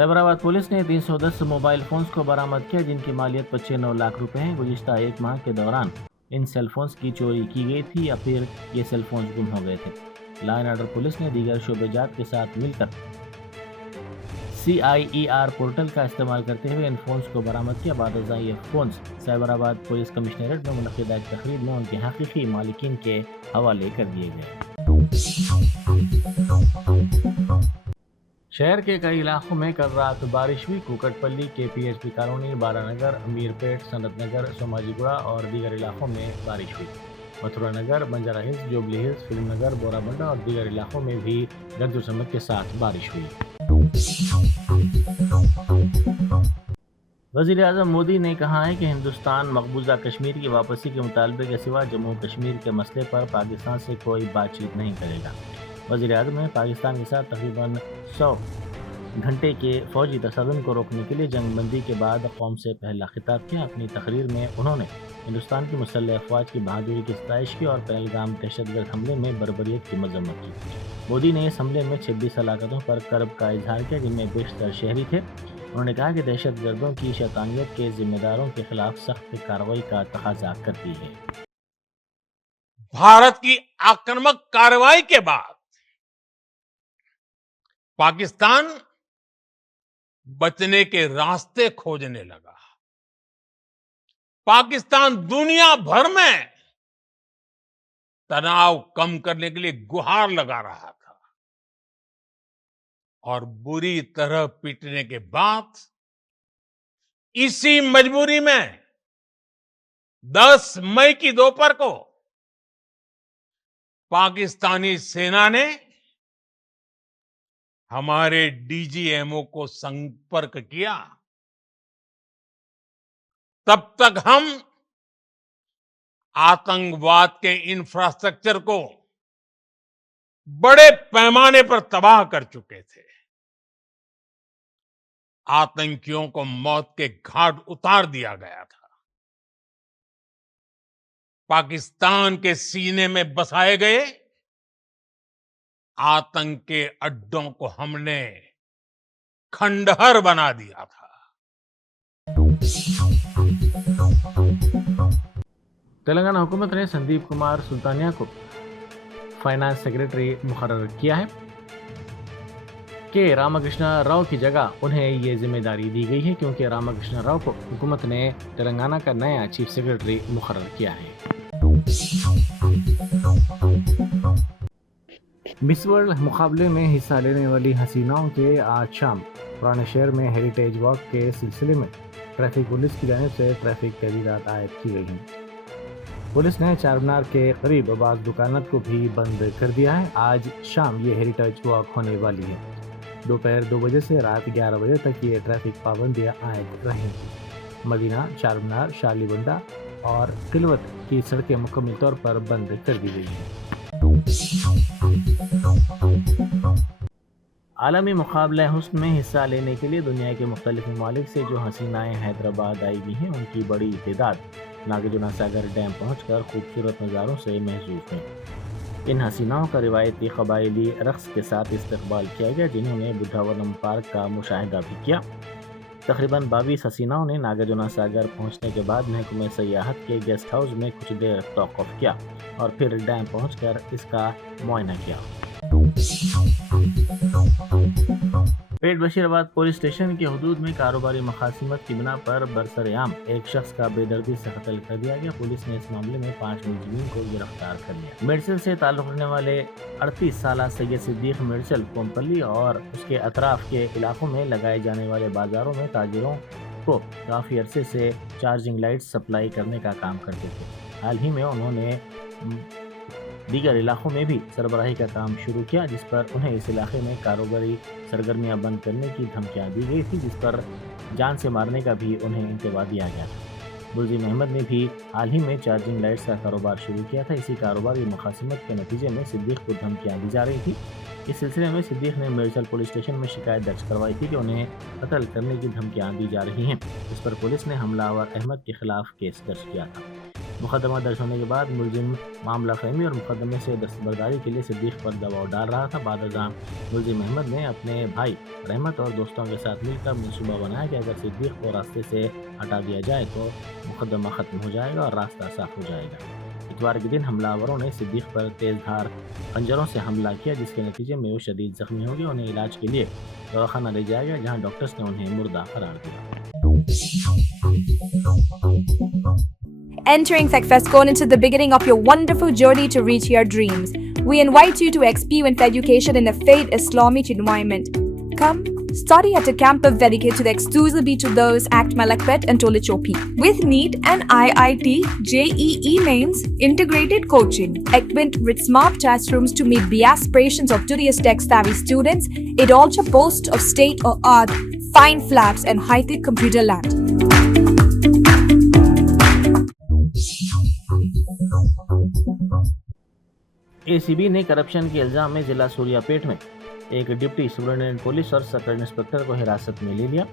Cyberabad police ने 310 mobile phones को बरामद किया जिनकी मालियत 95 लाख रुपए है। गुज़िश्ता एक माह के दौरान इन सेल फोन्स की चोरी की गई थी या फिर ये सेल फोन्स गुम हो गए थे। लॉ एंड ऑर्डर पुलिस ने दीगर शोबेजात के साथ मिलकर CIER पोर्टल का इस्तेमाल करते हुए इन फोन्स को बरामद किया। बाद ये फोन्स साइबराबाद पुलिस कमिश्नरेट में मुनक़िदा एक तक़रीब में उनके हकीकी मालिकीन के हवाले कर दिए गए। शहर के कई इलाकों में कल रात बारिश हुई। कुकटपल्ली, KPHP कॉलोनी, बालानगर, अमीरपेट, सनत नगर, सोमाजीगुड़ा और दीगर इलाकों में बारिश हुई। Mathura Nagar, Banjara Hills, Jubilee Hills, Film Nagar, Borabanda और दीगर इलाकों में भी गरज चमक के साथ बारिश हुई। वज़ीर-ए-आज़म मोदी ने कहा है कि हिंदुस्तान मकबूजा कश्मीर की वापसी के मुतालबे के सिवा जम्मू कश्मीर के मसले पर पाकिस्तान से कोई बातचीत नहीं करेगा। वज़ीर-ए-आज़म ने पाकिस्तान के साथ तकरीबन 100 घंटे के फौजी तसदुम को रोकने के लिए जंग बंदी के बाद कौम से पहला खिताब किया। अपनी तकरीर में उन्होंने हिंदुस्तान की मुसल्लह अफवाज की बहादुरी की सताइश की और पहलगाम दहशतगर्द हमले में बर्बरियत की मजम्मत की। मोदी ने इस हमले में 26 हलाकतों पर कर्ब का इजहार किया जिनमें बेशतर शहरी थे। उन्होंने कहा कि दहशतगर्दों की शैतानियत के जिम्मेदारों के खिलाफ सख्त कार्रवाई का तकाजा करती है। भारत की आक्रामक कार्रवाई के बाद पाकिस्तान बचने के रास्ते खोजने लगा। पाकिस्तान दुनिया भर में तनाव कम करने के लिए गुहार लगा रहा था और बुरी तरह पीटने के बाद इसी मजबूरी में 10 मई की दोपहर को पाकिस्तानी सेना ने हमारे DGMO को संपर्क किया। तब तक हम आतंकवाद के इंफ्रास्ट्रक्चर को बड़े पैमाने पर तबाह कर चुके थे। आतंकियों को मौत के घाट उतार दिया गया था। पाकिस्तान के सीने में बसाए गए आतंक के अड्डों को हमने खंडहर बना दिया था। तेलंगाना हुकूमत ने संदीप कुमार सुल्तानिया को फाइनेंस सेक्रेटरी मुकर्रर किया है। के रामकृष्ण राव की जगह उन्हें ये जिम्मेदारी दी गई है क्योंकि रामकृष्ण राव को हुकूमत ने तेलंगाना का नया चीफ सेक्रेटरी मुकर्रर किया है। मिस वर्ल्ड मुकाबले में हिस्सा लेने वाली हसीनाओं के आज शाम पुराने शहर में हेरिटेज वॉक के सिलसिले में ट्रैफिक पुलिस की जानिब से ट्रैफिक तहदीदात आयद की गई हैं। पुलिस ने चारमीनार के करीब बाज़ दुकानों को भी बंद कर दिया है। आज शाम ये हेरिटेज वॉक होने वाली है। दोपहर 2 बजे से रात 11 बजे तक ये ट्रैफिक पाबंदियां आयद रहेंगी। मदीना, चारमीनार, शालीबंडा और खिलवत की सड़कें मुकम्मल तौर पर बंद कर दी गई हैं। आलमी मुकाबला हुस्न में हिस्सा लेने के लिए दुनिया के मुख्तलिफ ममालिक से जो हसीनाएँ हैदराबाद आई हुई हैं उनकी बड़ी तादाद नागार्जुना सागर डैम पहुंचकर खूबसूरत नज़ारों से महजूज हैं। इन हसीनाओं का रिवायती कबायली रक्स के साथ इस्तकबाल किया गया जिन्होंने बुद्धावनम पार्क का मुशाहिदा भी किया। तकरीबन 22 हसीनाओं ने नागार्जुना सागर पहुंचने के बाद महकमे सयाहत के गेस्ट हाउस में कुछ देर तौक़ुफ़ किया और फिर डैम पहुंचकर इसका मुआयना किया। पेट बशीराबाद पुलिस स्टेशन के हुदूद में कारोबारी मखासिमत की बिना पर बरसरेआम एक शख्स का बेदर्दी से कत्ल कर दिया गया। पुलिस ने इस मामले में 5 मुलजिमीन को गिरफ्तार कर लिया। मिर्चल से ताल्लुक़ रखने वाले 38 साल सैयद सिद्दीक मिर्चल कोमपल्ली और उसके अतराफ के इलाकों में लगाए जाने वाले बाजारों में ताजिरों को काफ़ी अरसे से चार्जिंग लाइट सप्लाई करने का काम करते थे। हाल ही में उन्होंने दीगर इलाकों में भी सरबराही का काम शुरू किया जिस पर उन्हें इस इलाके में कारोबारी सरगर्मियां बंद करने की धमकियां दी गई थी, जिस पर जान से मारने का भी उन्हें इंतबा दिया गया था। बुलजीम अहमद ने भी हाल ही में चार्जिंग लाइट्स का कारोबार शुरू किया था। इसी कारोबारी मुखासिमत के नतीजे में सिद्दीक को धमकियां दी जा रही थी। इस सिलसिले में सिद्दीक ने मिर्चल पुलिस स्टेशन में शिकायत दर्ज करवाई थी कि उन्हें कत्ल करने की धमकियां दी जा रही हैं। इस पर पुलिस ने हमलावर अहमद के खिलाफ केस दर्ज किया था। मुकदमा दर्ज होने के बाद मुलजिम मामला फहमी और मुकदमे से दस्तबरदारी के लिए सिद्दीक पर दबाव डाल रहा था। बाद अज़ां मुलजिम अहमद ने अपने भाई रहमत और दोस्तों के साथ मिलकर मंसूबा बनाया कि अगर सिद्दीक को रास्ते से हटा दिया जाए तो मुकदमा ख़त्म हो जाएगा और रास्ता साफ हो जाएगा। इतवार के दिन हमलावरों ने सिद्दीक पर तेज़धार खंजरों से हमला किया, जिसके नतीजे में वो शदीद जख्मी हो गए। उन्हें इलाज के लिए दवाखाना ले जाया गया, जहाँ डॉक्टर्स ने उन्हें मुर्दा करार दिया। Entering Techfestcon into the beginning of your wonderful journey to reach your dreams. We invite you to experience education in a faith Islamic environment. Come, study at a campus dedicated exclusively to those at Malakpet and Tolichopi. With NEET and IIT, JEE mains, integrated coaching, equipped with smart classrooms to meet the aspirations of today's tech-savvy students, it also boasts of state-of-the-art fine flats and high-tech computer lab. ACB ने corruption के इल्जाम में जिला सूर्यापेट में एक deputy superintendent police और circle inspector को हिरासत में ले लिया।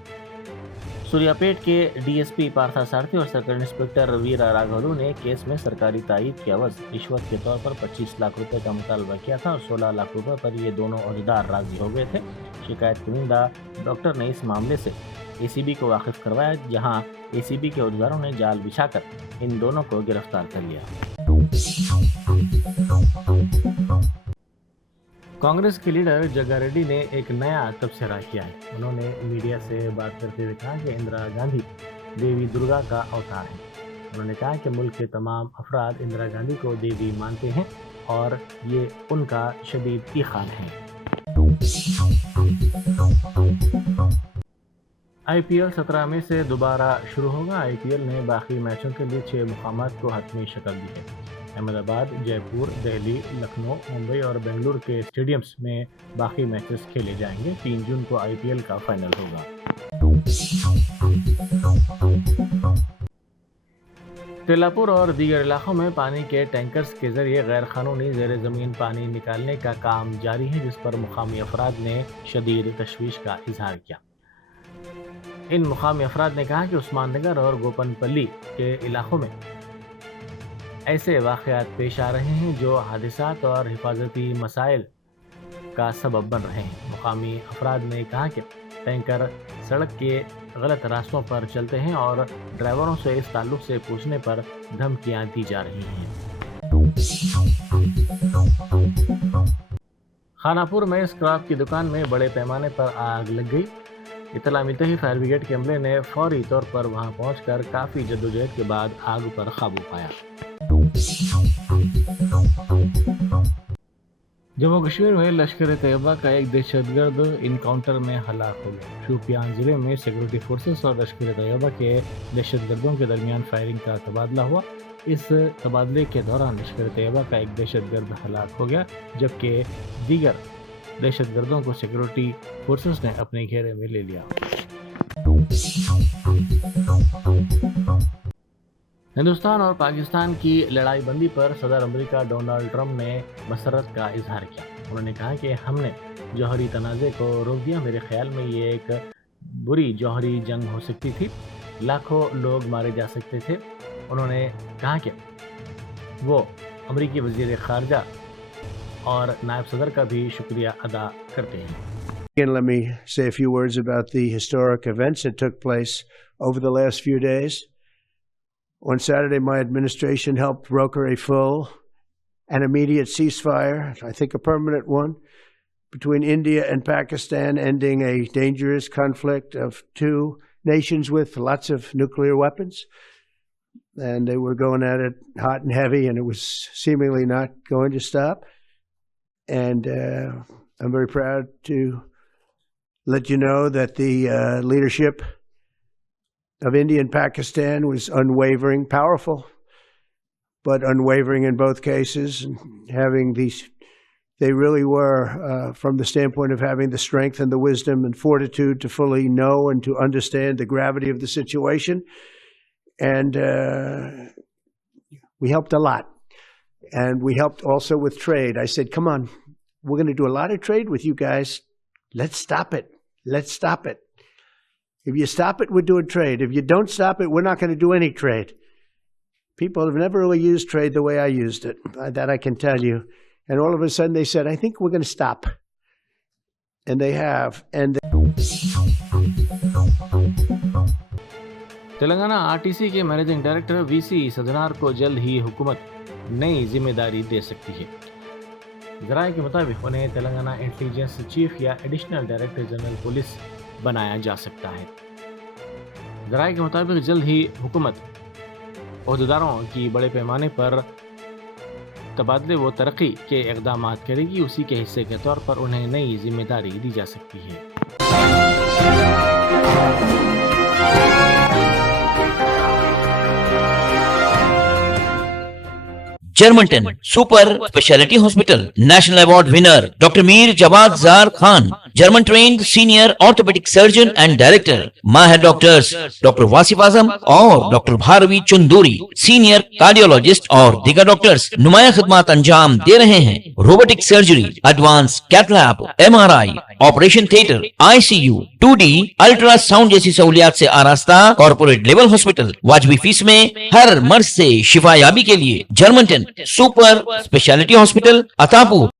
सूर्यापेट के डीएसपी पार्था सारथी और सर्कल इंस्पेक्टर वीरा राघवलू ने केस में सरकारी तायीद के एवज रिश्वत के तौर पर 25 लाख रुपए का मुतालबा किया था और 16 लाख रुपए पर ये दोनों अहदेदार राजी हो गए थे। शिकायत कुनिंदा डॉक्टर ने इस मामले से ACB को वाकिफ करवाया, जहां ACB के अहदेदारों ने जाल बिछाकर इन दोनों को गिरफ्तार कर लिया। कांग्रेस के लीडर जग्गा रेड्डी ने एक नया तबसरा किया है। उन्होंने मीडिया से बात करते हुए कहा कि इंदिरा गांधी देवी दुर्गा का अवतार है। उन्होंने कहा कि मुल्क के तमाम अफराद इंदिरा गांधी को देवी मानते हैं और ये उनका शदीद ईखान है। IPL 17 में से दोबारा शुरू होगा। IPL ने बाकी मैचों के लिए 6 मुकामात को हतमी शक्ल दी है। अहमदाबाद, जयपुर, दिल्ली, लखनऊ, मुंबई और बेंगलुरु के स्टेडियम्स में बाकी मैचेस खेले जाएंगे। 3 जून को IPL का फाइनल होगा। तेलापुर और दीगर इलाकों में पानी के टैंकर्स के जरिए गैर कानूनी ज़ेर ज़मीन पानी निकालने का काम जारी है, जिस पर मुकामी अफराद ने शदीद तशवीश का इजहार किया। इन मुकामी अफराद ने कहा कि उस्मान नगर और गोपनपल्ली के इलाकों में ऐसे वाक़यात पेश आ रहे हैं जो हादिसात और हिफाजती मसाइल का सबब बन रहे हैं। मुकामी अफराद ने कहा कि टैंकर सड़क के गलत रास्तों पर चलते हैं और ड्राइवरों से इस ताल्लुक से पूछने पर धमकियां दी जा रही हैं। खानापुर में स्क्रैप की दुकान में बड़े पैमाने पर आग लग गई। इतला मिलते ही फायर ब्रिगेड के अमले ने फौरी तौर पर वहां पहुंचकर काफ़ी जद्दोजहद के बाद आग पर काबू पाया। जम्मू कश्मीर में लश्कर तैयबा का एक दहशतगर्द इनकाउंटर में हलाक हो गया। शोपियान जिले में सिक्योरिटी फोर्सेस और लश्कर तैयबा के दहशतगर्दों के दरमियान फायरिंग का तबादला हुआ। इस तबादले के दौरान लश्कर तैयबा का एक दहशतगर्द हलाक हो गया, जबकि दीगर दहशतगर्दों को सिक्योरिटी फोर्सेस ने अपने घेरे में ले लिया। हिंदुस्तान और पाकिस्तान की लड़ाई बंदी पर सदर अमेरिका डोनाल्ड ट्रंप ने मसरत का इजहार किया। उन्होंने कहा कि हमने जौहरी तनाज़े को रोक दिया। मेरे ख्याल में ये एक बुरी जौहरी जंग हो सकती थी, लाखों लोग मारे जा सकते थे। उन्होंने कहा कि वो अमेरिकी वज़ीर ख़ारजा और नायब सदर का भी शुक्रिया अदा करते हैं। And let me say a few words about the historic events that took place over the last few days. On Saturday, my administration helped broker a full and immediate ceasefire, I think a permanent one, between India and Pakistan, ending a dangerous conflict of two nations with lots of nuclear weapons. And they were going at it hot and heavy, and it was seemingly not going to stop. And I'm very proud to let you know that the leadership of India and Pakistan was unwavering, powerful, but unwavering in both cases. And having these, they really were, from the standpoint of having the strength and the wisdom and fortitude to fully know and to understand the gravity of the situation. And we helped a lot. And we helped also with trade. I said, come on, we're going to do a lot of trade with you guys. Let's stop it. Let's stop it. If you stop it, we're doing trade. If you don't stop it, we're not going to do any trade. People have never really used trade the way I used it. That I can tell you. And all of a sudden they said, I think we're going to stop. And they have. And Telangana RTC के managing director VC सदनार को जल्द ही हुकूमत नई जिम्मेदारी दे सकती है। ज़राए के मुताबिक उन्हें तेलंगाना इंटेलिजेंस चीफ या एडिशनल डायरेक्टर जनरल पुलिस बनाया जा सकता है। ज़राए के मुताबिक जल्द ही हुकूमत ओहदेदारों की बड़े पैमाने पर तबादले व तरक्की के इक़दाम करेगी। उसी के हिस्से के तौर पर उन्हें नई जिम्मेदारी दी जा सकती है। Germantown Super Speciality Hospital National Award winner Dr. Mir Jawad Zar Khan, German trained senior orthopedic surgeon and director, Mahir doctors Dr. Wasif Azam और Dr. Bharvi Chunduri, senior cardiologist और दीगर डॉक्टर्स नुमाया खिदमत अंजाम दे रहे हैं। Robotic surgery, advance cath lab, MRI, operation theatre, ICU, 2D ultrasound जैसी सहूलियात से आरास्ता कॉर्पोरेट लेवल हॉस्पिटल। वाजबी फीस में हर मर्ज से शिफायाबी के लिए Germanten super speciality hospital, Attapur.